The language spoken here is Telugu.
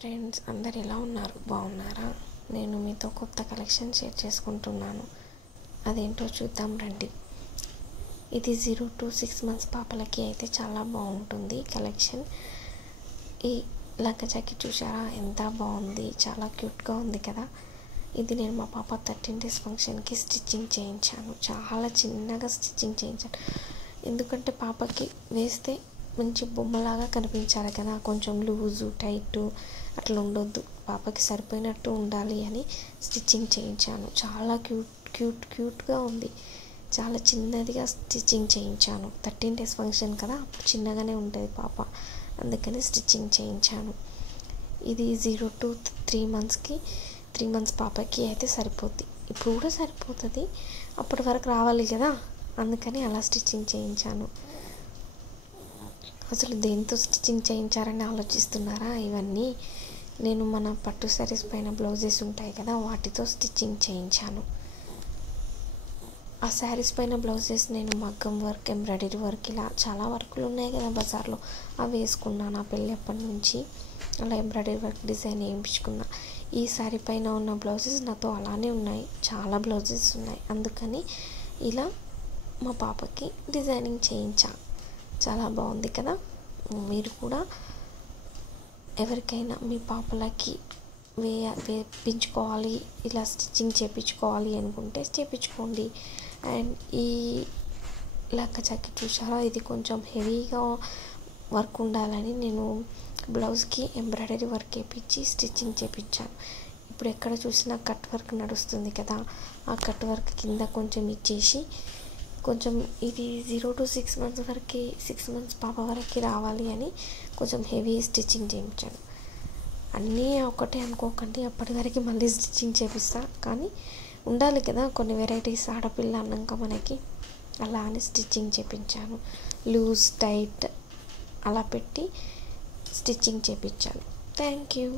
ఫ్రెండ్స్ అందరు ఎలా ఉన్నారు? బాగున్నారా? నేను మీతో కొత్త కలెక్షన్ షేర్ చేసుకుంటున్నాను. అదేంటో చూద్దాం రండి. ఇది 0 to 6 months పాపలకి అయితే చాలా బాగుంటుంది కలెక్షన్. ఈ లంగా జాకెట్ చూసారా ఎంత బాగుంది, చాలా క్యూట్గా ఉంది కదా. ఇది నేను మా పాప 13 days ఫంక్షన్కి స్టిచ్చింగ్ చేయించాను. చాలా చిన్నగా స్టిచ్చింగ్ చేయించాను, ఎందుకంటే పాపకి వేస్తే మంచి బొమ్మలాగా కనిపించాలి కదా, కొంచెం లూజు టైట్ అట్లా ఉండొద్దు, పాపకి సరిపోయినట్టు ఉండాలి అని స్టిచ్చింగ్ చేయించాను. చాలా క్యూట్గా ఉంది, చాలా చిన్నదిగా స్టిచ్చింగ్ చేయించాను. 13 days ఫంక్షన్ కదా, అప్పుడు చిన్నగానే ఉంటుంది పాప, అందుకని స్టిచ్చింగ్ చేయించాను. ఇది 0 to 3 monthsకి 3 months పాపకి అయితే సరిపోద్ది. ఇప్పుడు కూడా సరిపోతుంది, అప్పటి వరకు రావాలి కదా, అందుకని అలా స్టిచ్చింగ్ చేయించాను. అసలు దేంతో స్టిచ్చింగ్ చేయించారని ఆలోచిస్తున్నారా? ఇవన్నీ నేను మన పట్టు శారీస్ పైన బ్లౌజెస్ ఉంటాయి కదా, వాటితో స్టిచ్చింగ్ చేయించాను. ఆ శారీస్ పైన బ్లౌజెస్ నేను మగ్గం వర్క్, ఎంబ్రాయిడరీ వర్క్, ఇలా చాలా వర్కులు ఉన్నాయి కదా బజార్లో, అవి వేసుకున్నాను. ఆ పెళ్ళి అప్పటి నుంచి అలా ఎంబ్రాయిడరీ వర్క్ డిజైన్ వేయించుకున్నా. ఈ శారీ పైన ఉన్న బ్లౌజెస్ నాతో అలానే ఉన్నాయి, చాలా బ్లౌజెస్ ఉన్నాయి, అందుకని ఇలా మా పాపకి డిజైనింగ్ చేయించా. చాలా బాగుంది కదా. మీరు కూడా ఎవరికైనా మీ పాపలకి వేయించుకోవాలి, ఇలా స్టిచ్చింగ్ చేయించుకోవాలి అనుకుంటే చేయించుకోండి. అండ్ ఈ లంగా జాకెట్ చూసారా, ఇది కొంచెం హెవీగా వర్క్ ఉండాలని నేను బ్లౌజ్కి ఎంబ్రాయిడరీ వర్క్ వేయించి స్టిచ్చింగ్ చేయించాను. ఇప్పుడు ఎక్కడ చూసినా కట్ వర్క్ నడుస్తుంది కదా, ఆ కట్ వర్క్ కింద కొంచెం ఇచ్చేసి కొంచెం ఇది 0 to 6 months వరకు, 6 months పాప వరకు రావాలి అని కొంచెం హెవీ స్టిచ్చింగ్ చేయించాను. అన్నీ ఒకటే అనుకోకండి, అప్పటి వరకు మళ్ళీ స్టిచ్చింగ్ చేపిస్తా, కానీ ఉండాలి కదా కొన్ని వెరైటీస్ ఆడపిల్ల అన్నాక మనకి, అలా అని స్టిచ్చింగ్ చేయించాను. లూజ్ టైట్ అలా పెట్టి స్టిచ్చింగ్ చేయించాను. Thank you.